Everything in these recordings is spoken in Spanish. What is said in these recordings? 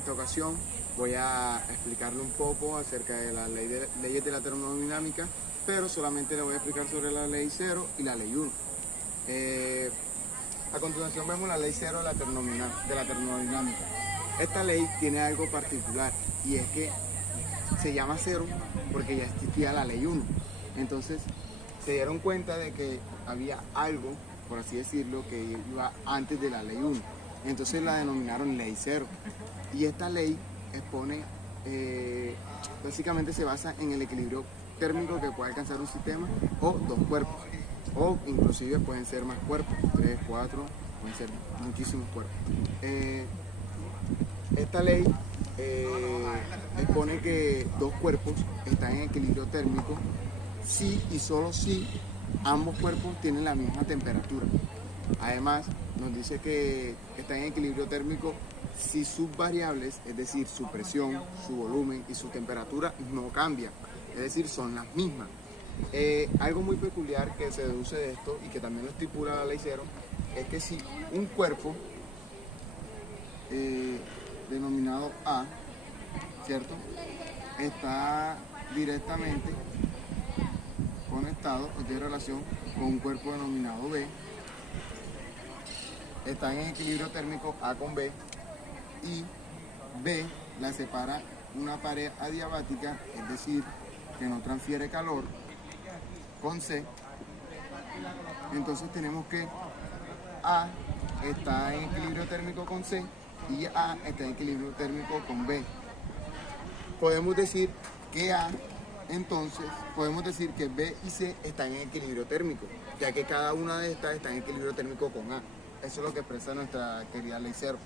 esta ocasión voy a explicarle un poco acerca de las leyes de la termodinámica, pero solamente le voy a explicar sobre la ley 0 y la ley 1. A continuación vemos la ley 0 de la termodinámica. Esta ley tiene algo particular y es que se llama 0 porque ya existía la ley 1. Entonces se dieron cuenta de que había algo, por así decirlo, que iba antes de la ley 1. Entonces la denominaron ley 0. Y esta ley expone, básicamente se basa en el equilibrio térmico que puede alcanzar un sistema o dos cuerpos. O inclusive pueden ser más cuerpos, 3, 4, pueden ser muchísimos cuerpos. Esta ley expone que dos cuerpos están en equilibrio térmico si y solo si ambos cuerpos tienen la misma temperatura. Además, nos dice que están en equilibrio térmico si sus variables, es decir, su presión, su volumen y su temperatura no cambian, es decir, son las mismas. Algo muy peculiar que se deduce de esto y que también lo estipula la ley 0 es que si un cuerpo denominado A, ¿cierto?, está directamente conectado o tiene relación con un cuerpo denominado B, están en equilibrio térmico A con B y B la separa una pared adiabática, es decir, que no transfiere calor, con C. Entonces tenemos que A está en equilibrio térmico con C y A está en equilibrio térmico con B. Podemos decir que podemos decir que B y C están en equilibrio térmico, ya que cada una de estas está en equilibrio térmico con A. Eso es lo que expresa nuestra querida ley 0.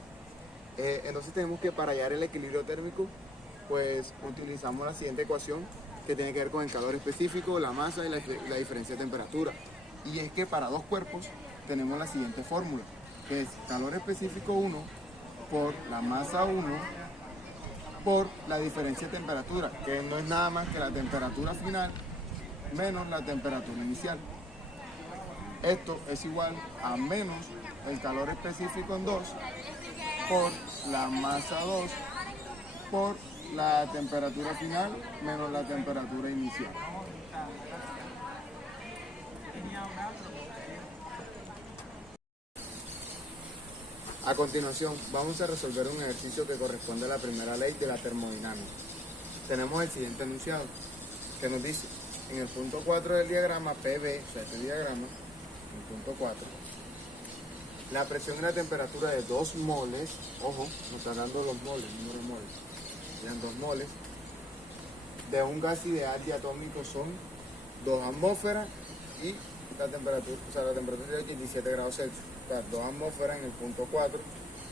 Entonces tenemos que para hallar el equilibrio térmico, pues utilizamos la siguiente ecuación que tiene que ver con el calor específico, la masa y la diferencia de temperatura. Y es que para dos cuerpos tenemos la siguiente fórmula, que es calor específico 1 por la masa 1 por la diferencia de temperatura, que no es nada más que la temperatura final menos la temperatura inicial. Esto es igual a menos el calor específico en 2 por la masa 2 por la temperatura final menos la temperatura inicial. A continuación, vamos a resolver un ejercicio que corresponde a la primera ley de la termodinámica. Tenemos el siguiente enunciado, que nos dice, en el punto 4 del diagrama PB, o sea, este diagrama, en el punto 4, la presión y la temperatura de 2 moles, ojo, nos está dando los moles, número de moles, sean 2 moles, de un gas ideal diatómico son 2 atmósferas y la temperatura, la temperatura es de 87 grados Celsius. O sea, 2 atmósferas en el punto 4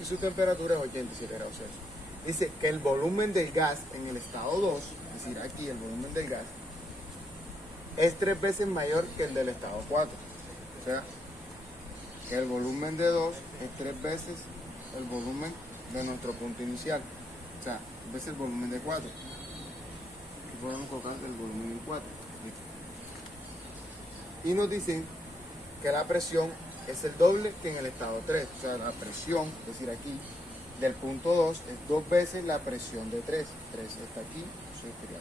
y su temperatura es 87 grados Celsius. Dice que el volumen del gas en el estado 2, es decir, aquí el volumen del gas, es 3 veces mayor que el del estado 4. O sea, que el volumen de 2 es 3 veces el volumen de nuestro punto inicial. O sea, 3 veces el volumen de 4. Aquí podemos colocar el volumen en 4. Y nos dicen que la presión es el doble que en el estado 3. O sea, la presión, es decir, aquí, del punto 2 es 2 veces la presión de 3. 3 está aquí, eso sería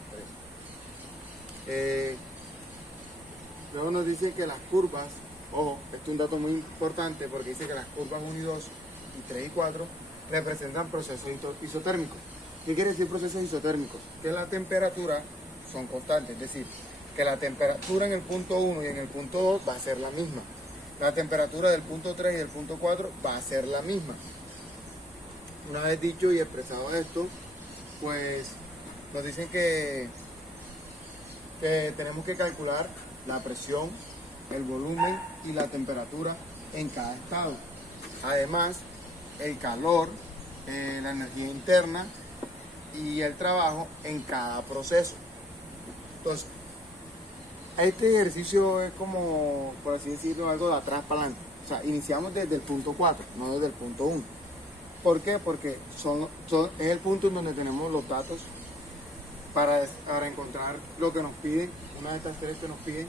3. Luego nos dice que las curvas, ojo, esto es un dato muy importante porque dice que las curvas 1 y 2 y 3 y 4 representan procesos isotérmicos. ¿Qué quiere decir procesos isotérmicos? Que la temperatura son constantes, es decir, que la temperatura en el punto 1 y en el punto 2 va a ser la misma. La temperatura del punto 3 y del punto 4 va a ser la misma. Una vez dicho y expresado esto, pues nos dicen que tenemos que calcular la presión, el volumen y la temperatura en cada estado. Además, el calor, la energía interna y el trabajo en cada proceso. Entonces, este ejercicio es como, por así decirlo, algo de atrás para adelante. O sea, iniciamos desde el punto 4, no desde el punto 1. ¿Por qué? Porque es el punto en donde tenemos los datos para encontrar lo que nos piden, una de estas tres que nos piden.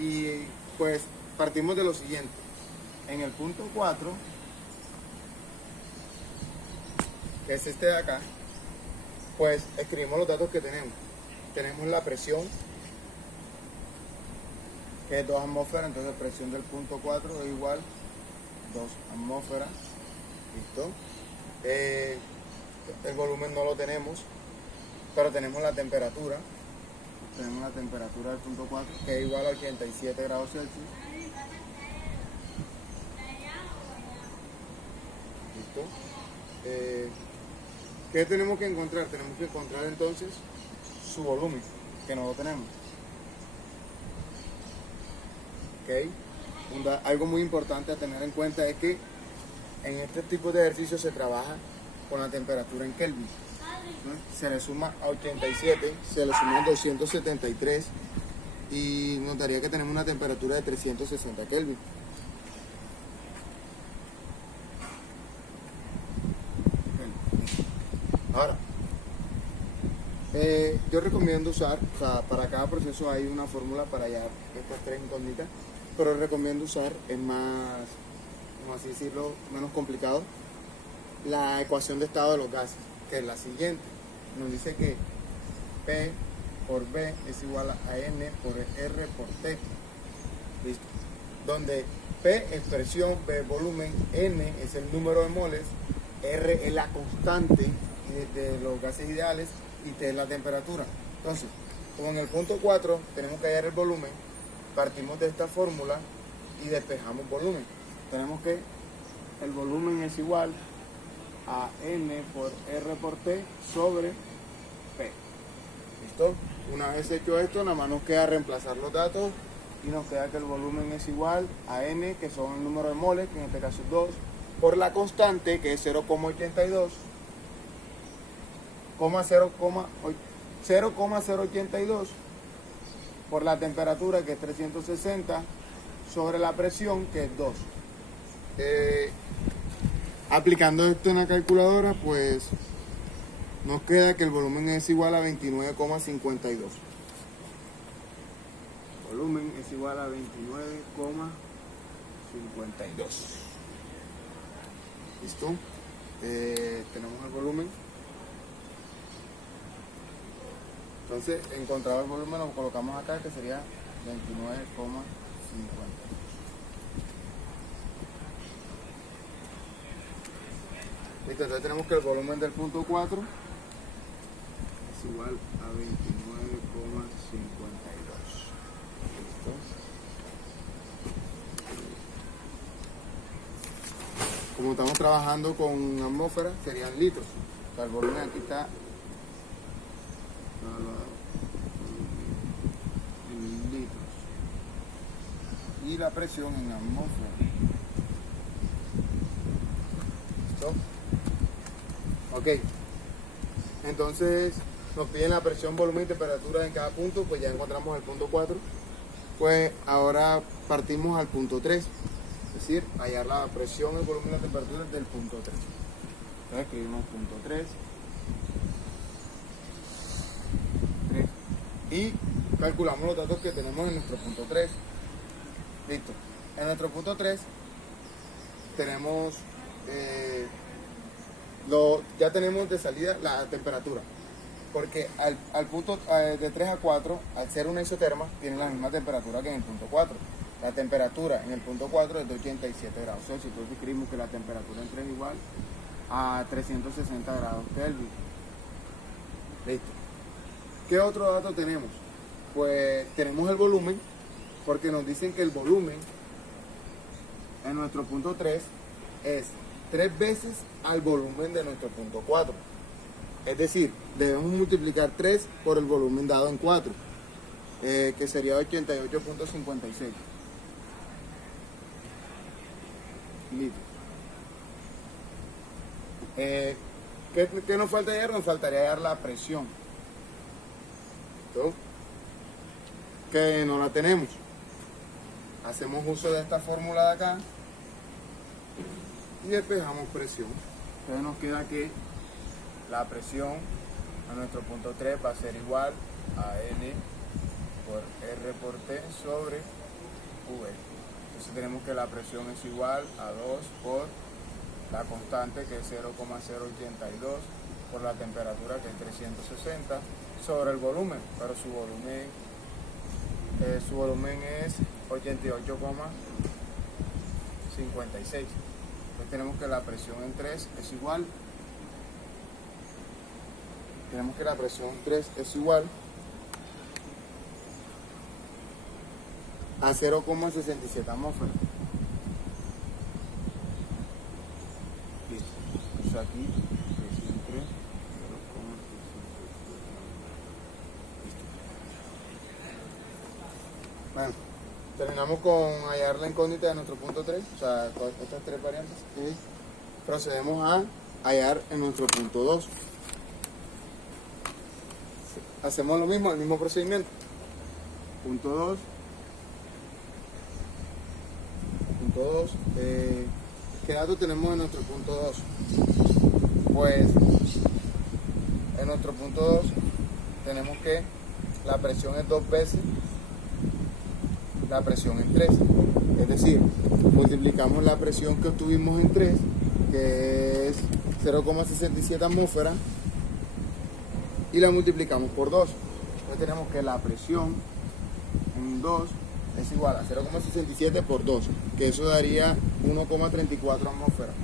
Y pues partimos de lo siguiente. En el punto 4, que es este de acá, pues escribimos los datos que tenemos. Tenemos la presión, que es 2 atmósferas, entonces presión del punto 4 es igual 2 atmósferas. ¿Listo? El volumen no lo tenemos, pero tenemos la temperatura. Tenemos la temperatura del punto 4, que es igual a 87 grados Celsius. ¿Listo? ¿Qué tenemos que encontrar? Tenemos que encontrar entonces su volumen, que no lo tenemos. ¿Ok? Algo muy importante a tener en cuenta es que en este tipo de ejercicio se trabaja con la temperatura en Kelvin. ¿No? Se le suma a 87, se le suma a 273 y nos daría que tenemos una temperatura de 360 Kelvin. Ahora, yo recomiendo usar, o sea, para cada proceso hay una fórmula para hallar estas tres incógnitas, pero recomiendo usar, es más, como así decirlo, menos complicado, la ecuación de estado de los gases, que es la siguiente. Nos dice que P por B es igual a N por R por T. ¿Listo? Donde P es presión, B es volumen, N es el número de moles, R es la constante de los gases ideales y T es la temperatura. Entonces, como en el punto 4 tenemos que hallar el volumen, partimos de esta fórmula y despejamos volumen. Tenemos que el volumen es igual a N por R por T sobre P. ¿Listo? Una vez hecho esto, nada más nos queda reemplazar los datos y nos queda que el volumen es igual a N, que son el número de moles, que en este caso es 2, por la constante, que es 0,82, 0,082, por la temperatura, que es 360, sobre la presión, que es 2. Aplicando esto en la calculadora, pues nos queda que el volumen es igual a 29,52. Volumen es igual a 29,52. ¿Listo? Tenemos el volumen. Entonces, encontrado el volumen, lo colocamos acá, que sería 29,50. Listo, entonces tenemos que el volumen del punto 4 es igual a 29,52. ¿Listo? Como estamos trabajando con atmósfera, serían litros. O sea, el volumen aquí está en litros. Y la presión en atmósfera. ¿Listo? Ok, entonces nos piden la presión, volumen y temperatura en cada punto, pues ya encontramos el punto 4. Pues ahora partimos al punto 3, es decir, hallar la presión, el volumen y la temperatura del punto 3. Entonces escribimos punto 3 y calculamos los datos que tenemos en nuestro punto 3. Listo, en nuestro punto 3 tenemos... ya tenemos de salida la temperatura, porque al punto de 3 a 4, al ser una isoterma, tiene la misma temperatura que en el punto 4. La temperatura en el punto 4 es de 87 grados Celsius, entonces escribimos que la temperatura en 3 es igual a 360 grados Kelvin. Listo. ¿Qué otro dato tenemos? Pues tenemos el volumen, porque nos dicen que el volumen en nuestro punto 3 es 3 veces al volumen de nuestro punto 4. Es decir, debemos multiplicar 3 por el volumen dado en 4, que sería 88,56. Listo. ¿Qué nos falta hallar? Nos faltaría hallar la presión. ¿Listo? Que no la tenemos. Hacemos uso de esta fórmula de acá y despejamos presión. Entonces nos queda que la presión a nuestro punto 3 va a ser igual a N por R por T sobre V. Entonces tenemos que la presión es igual a 2 por la constante que es 0,082 por la temperatura que es 360 sobre el volumen, pero su volumen es 88,56. Entonces tenemos que la presión en 3 es igual. Tenemos que la presión 3 es igual a 0,67 atmósferas. Listo. Entonces aquí presión 3, 0,67. Listo. Bueno, terminamos con hallar la incógnita de nuestro punto 3, o sea, estas tres variantes. Y procedemos a hallar en nuestro punto 2. Hacemos lo mismo, el mismo procedimiento. Punto 2. ¿Qué datos tenemos en nuestro punto 2? Pues en nuestro punto 2 tenemos que la presión es 2 veces la presión en 3. Es decir, multiplicamos la presión que obtuvimos en 3, que es 0,67 atmósferas, y la multiplicamos por 2. Entonces tenemos que la presión en 2 es igual a 0,67 por 2, que eso daría 1,34 atmósferas.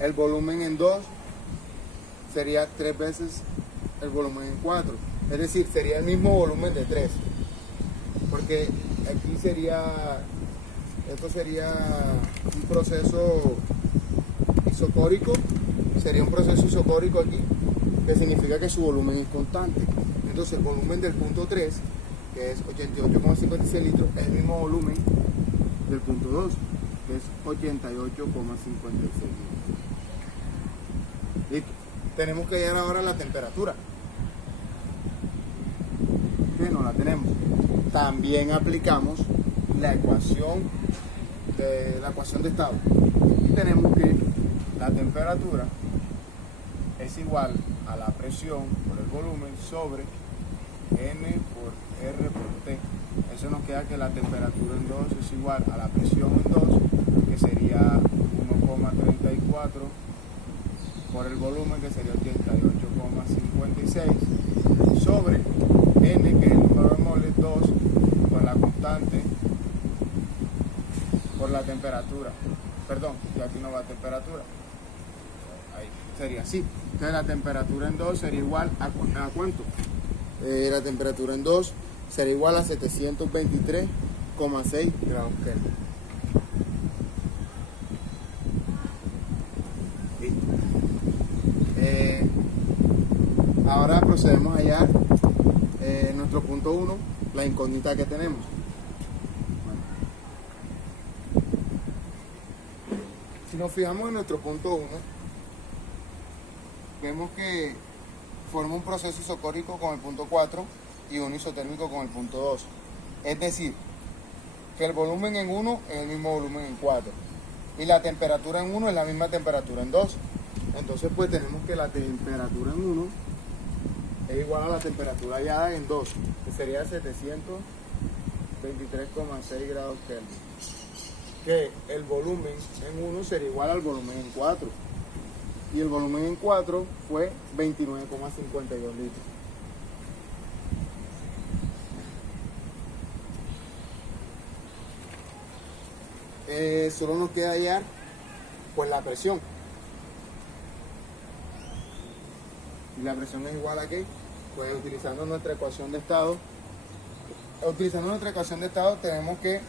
El volumen en 2 sería 3 veces el volumen en 4. Es decir, sería el mismo volumen de 3. Porque aquí esto sería un proceso isocórico. Sería un proceso isocórico aquí, que significa que su volumen es constante. Entonces el volumen del punto 3, que es 88,56 litros, es el mismo volumen del punto 2, que es 88,56 litros. Listo. Tenemos que hallar ahora la temperatura, que no la tenemos. También aplicamos la ecuación de estado, y tenemos que la temperatura es igual a la presión por el volumen sobre N por R por T. Eso nos queda que la temperatura en 2 es igual a la presión en 2, que sería 1,34 por el volumen, que sería 88,56, sobre N, que es el número de moles, 2 por la constante por la temperatura. Perdón, que aquí no va temperatura. Ahí sería así. Entonces la temperatura en 2 sería igual a ¿cuánto? La temperatura en 2 sería igual a 723,6 grados Kelvin. Listo. Ahora procedemos a hallar nuestro punto 1, la incógnita que tenemos. Si nos fijamos en nuestro punto 1, vemos que forma un proceso isocórico con el punto 4 y uno isotérmico con el punto 2. Es decir, que el volumen en 1 es el mismo volumen en 4 y la temperatura en 1 es la misma temperatura en 2. Entonces pues tenemos que la temperatura en 1 es igual a la temperatura hallada en 2, que sería 723,6 grados Kelvin. Que el volumen en 1 sería igual al volumen en 4. Y el volumen en 4 fue 29,52 litros. Solo nos queda hallar pues la presión. ¿Y la presión es igual a qué? Pues utilizando nuestra ecuación de estado. Tenemos que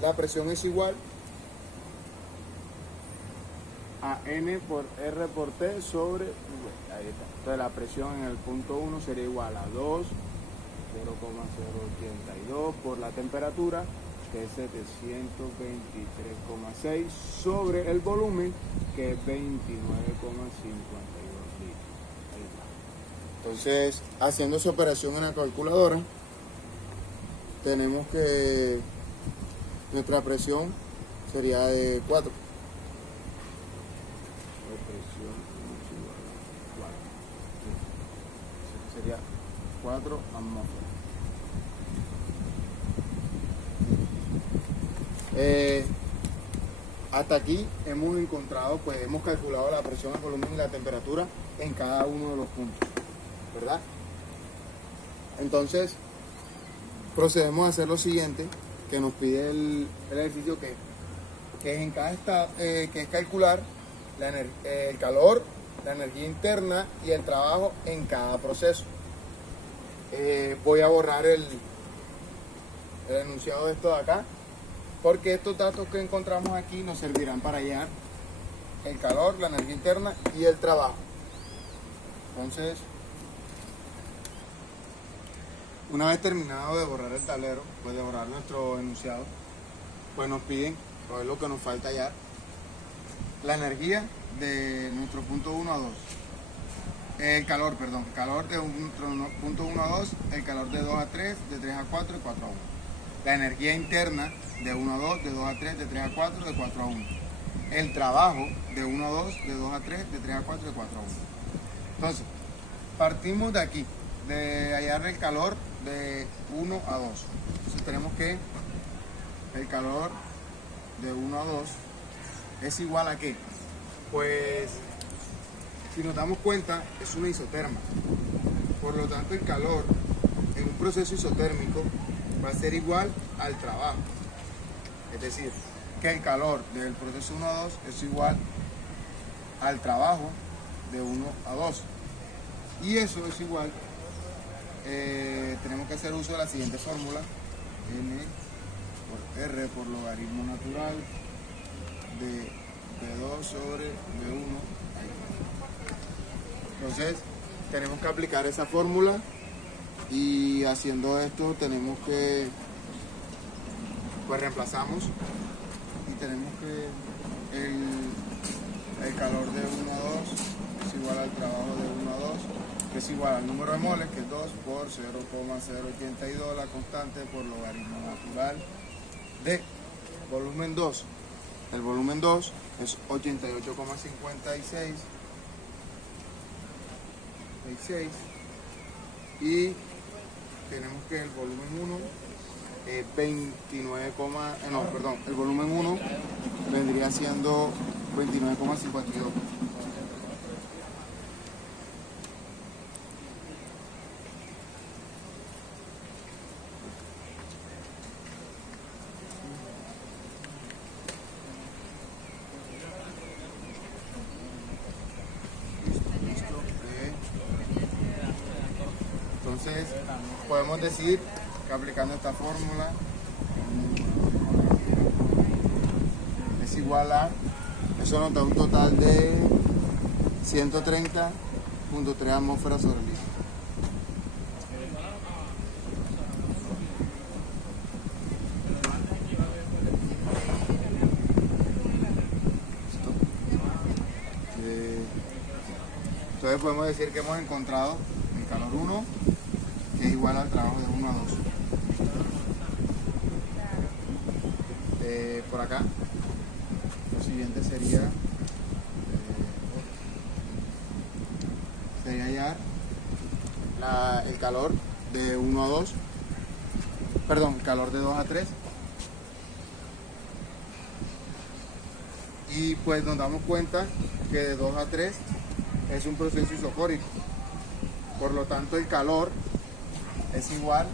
la presión es igual a N por R por T sobre V. Ahí está. Entonces la presión en el punto 1 sería igual a 2, 0,082 por la temperatura, que es 723,6 sobre el volumen, que es 29,52 litros. Ahí está. Entonces, haciendo esa operación en la calculadora, tenemos que nuestra presión sería de 4. Sería 4 atmósferas. Hasta aquí hemos encontrado, pues hemos calculado la presión, el volumen y la temperatura en cada uno de los puntos, ¿verdad? Entonces, procedemos a hacer lo siguiente, que nos pide el ejercicio, que es en cada que es calcular el calor, la energía interna y el trabajo en cada proceso. Voy a borrar el enunciado de esto de acá, porque estos datos que encontramos aquí nos servirán para hallar el calor, la energía interna y el trabajo. Entonces, una vez terminado de borrar el tablero, pues de borrar nuestro enunciado, pues nos piden, pues es lo que nos falta hallar, la energía de nuestro punto 1 a 2. El calor de nuestro punto 1 a 2, el calor de 2 a 3, de 3 a 4 y 4 a 1. La energía interna de 1 a 2, de 2 a 3, de 3 a 4, de 4 a 1. El trabajo de 1 a 2, de 2 a 3, de 3 a 4, de 4 a 1. Entonces, partimos de aquí, de hallar el calor de 1 a 2. Entonces tenemos que el calor de 1 a 2 es igual a ¿qué? Pues, si nos damos cuenta, es una isoterma. Por lo tanto, el calor en un proceso isotérmico va a ser igual al trabajo. Es decir, que el calor del proceso 1 a 2 es igual al trabajo de 1 a 2. Y eso es igual, tenemos que hacer uso de la siguiente fórmula, N por R por logaritmo natural de V2 sobre V1. Entonces, tenemos que aplicar esa fórmula y haciendo esto tenemos que, pues reemplazamos y tenemos que el calor de 1 a 2 es igual al trabajo de 1 a 2, que es igual al número de moles, que es 2 por 0,082, la constante por logaritmo natural de volumen 2. El volumen 2 es 88,56 y tenemos que el volumen 1 es 29, el volumen 1 vendría siendo 29,52. Entonces, podemos decir que aplicando esta fórmula es igual a, eso nos da un total de 130.3 atmósferas sobre litro. Entonces podemos decir que hemos encontrado el calor 1, que es igual al trabajo de 1 a 2. Por acá, lo siguiente sería hallar el calor de 1 a 2, perdón, el calor de 2 a 3. Y pues nos damos cuenta que de 2 a 3 es un proceso isofórico. Por lo tanto, el calor es igual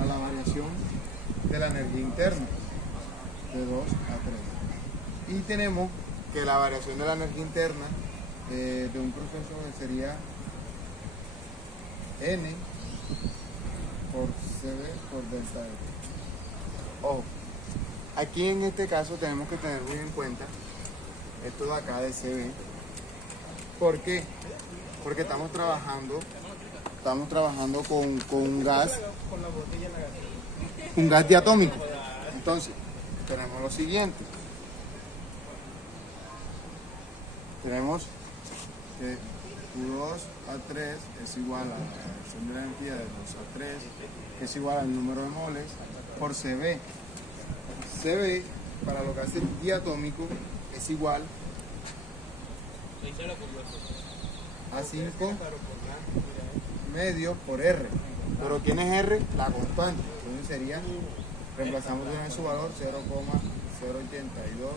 a la variación de la energía interna de 2 a 3. Y tenemos que la variación de la energía interna de un proceso sería N por CB por delta E. Ojo, aquí en este caso tenemos que tener muy en cuenta esto de acá de CB. ¿Por qué? Porque estamos trabajando con un gas diatómico. Entonces, tenemos lo siguiente. Tenemos que Q2 a 3 es igual a la variación de la energía de 2 a 3, que es igual al número de moles, por CB. CB, para lo que hace el diatómico, es igual a 5 medios por R. Pero ¿quién es R? La constante. Entonces sería reemplazamos en su valor 0,082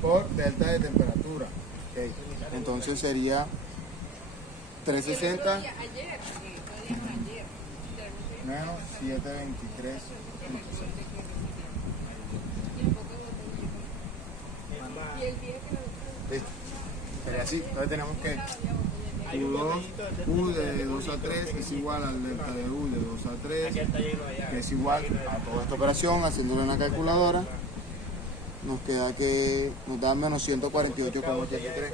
por delta de temperatura. Okay. Entonces sería 360 menos 723. Listo. Sería así. Entonces tenemos que U de 2 a 3 es igual al delta de U de 2 a 3, que es igual a toda esta operación, haciéndolo en la calculadora, nos queda que nos da menos 148,83.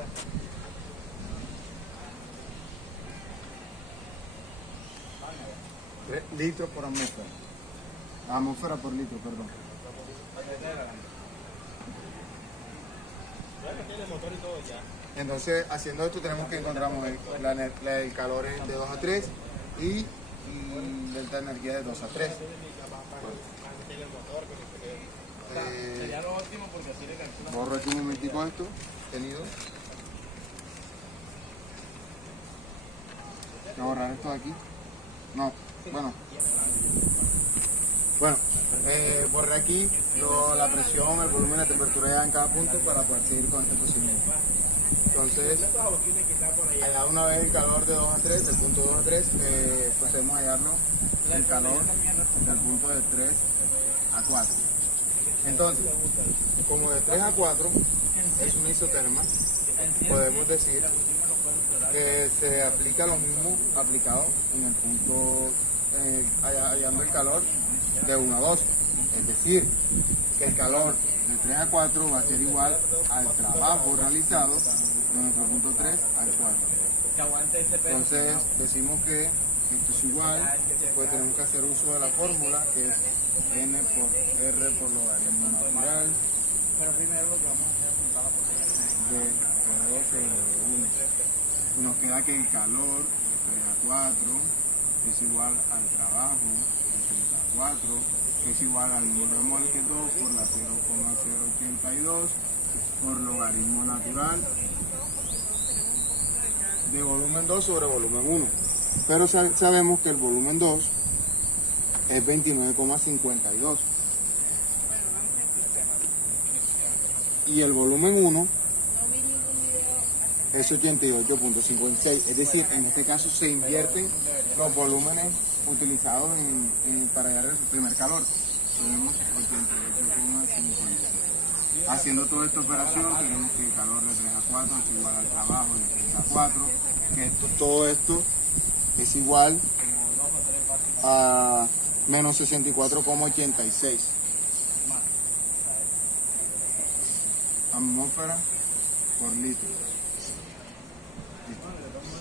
Litros por atmósfera. Atmósfera por litro, perdón. Entonces, haciendo esto tenemos que encontramos el calor de 2 a 3 y delta de energía de 2 a 3. Borro aquí un momentico esto, tenido. Voy a borrar esto de aquí. No, bueno. Borré aquí la presión, el volumen, la temperatura en cada punto para poder seguir con este procedimiento. Entonces, allá una vez el calor de 2 a 3, del punto 2 a 3, procedemos a hallarlo el calor del punto de 3 a 4. Entonces, como de 3 a 4 es una isoterma, podemos decir que se aplica lo mismo aplicado en el punto, hallando el calor de 1 a 2. Es decir, que el calor de 3 a 4 va a ser igual al trabajo realizado de nuestro punto 3 al 4. Entonces decimos que esto es igual, pues tenemos que hacer uso de la fórmula que es N por R por logaritmo natural de P2 sobre 1. Y nos queda que el calor de 3 a 4 es igual al trabajo de 3 a 4, que es igual al número de moles que 2 por la 0,082 por logaritmo natural de volumen 2 sobre volumen 1. Pero sabemos que el volumen 2 es 29,52 y el volumen 1 es 88,56. Es decir, en este caso se invierten los volúmenes utilizados para hallar el primer calor. Tenemos 88,56. Haciendo toda esta operación tenemos que el calor de 3 a 4 es igual al trabajo de 3 a 4, que todo esto es igual a menos 64,86 atmósfera por litro.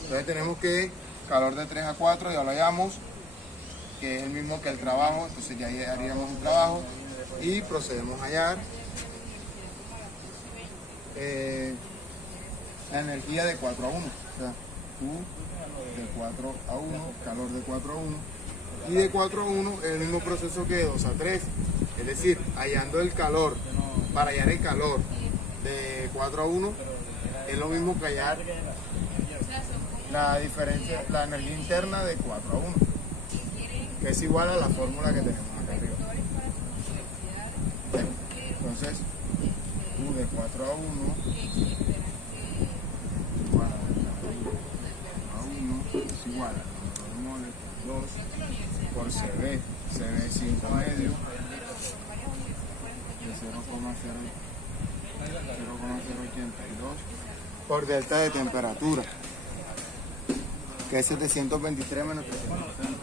Entonces tenemos que calor de 3 a 4, ya lo hallamos, que es el mismo que el trabajo, entonces ya haríamos un trabajo y procedemos a hallar la energía de 4 a 1, o sea, U de 4 a 1, calor de 4 a 1, y de 4 a 1 es el mismo proceso que de 2 a 3, es decir, hallando el calor, para hallar el calor de 4 a 1, es lo mismo que hallar la diferencia, la energía interna de 4 a 1, que es igual a la fórmula que tenemos acá arriba. Entonces, U de 4 a 1 igual a 1 es igual a 2 por CB, CB 5 medio de 0,082 por delta de temperatura, que es 723 menos 360.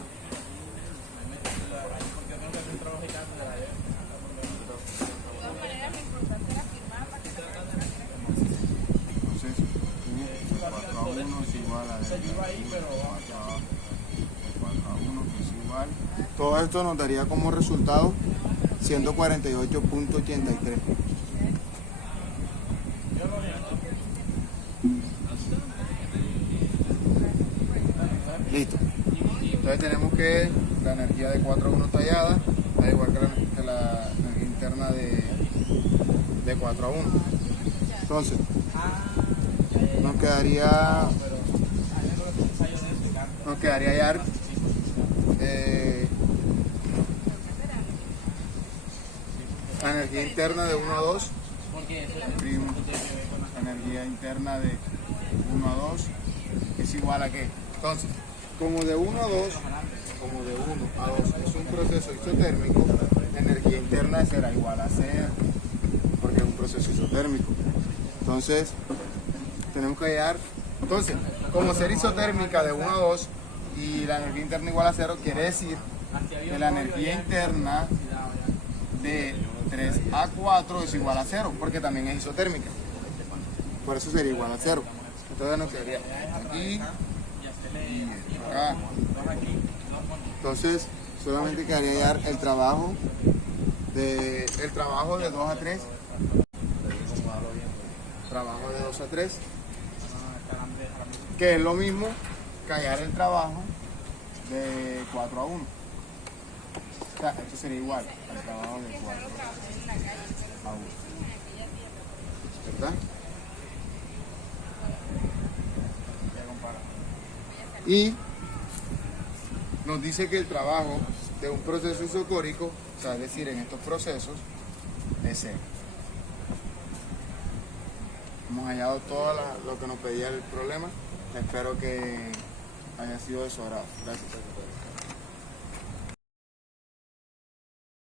Entonces, 4 a 1 es igual a 4 a 1, que es igual. Todo esto nos daría como resultado 148,83. Listo. Entonces tenemos que la energía de 4 a 1 tallada, al igual que la energía interna de 4 a 1. Entonces, nos quedaría hallar La energía interna de 1 a 2, primo, la energía interna de 1 a 2 es igual a qué. Entonces, como de 1 a 2, como de 1 a 2 es un proceso isotérmico, la energía interna será igual a 0, porque es un proceso isotérmico. Entonces, tenemos que hallar, entonces, como ser isotérmica de 1 a 2 y la energía interna igual a 0, quiere decir que la energía interna de 3 a 4 es igual a 0, porque también es isotérmica. Por eso sería igual a 0. Entonces nos quedaría aquí y acá. Entonces, solamente quedaría hallar el trabajo de 2 a 3. Trabajo de 2 a 3. Que es lo mismo que hallar el trabajo de 4 a 1. O sea, esto sería igual al trabajo de 4 a 1. ¿Verdad? Y nos dice que el trabajo de un proceso isocórico, o sea, es decir, en estos procesos, es 0. Hemos hallado todo lo que nos pedía el problema. Espero que haya sido de su agrado. Gracias.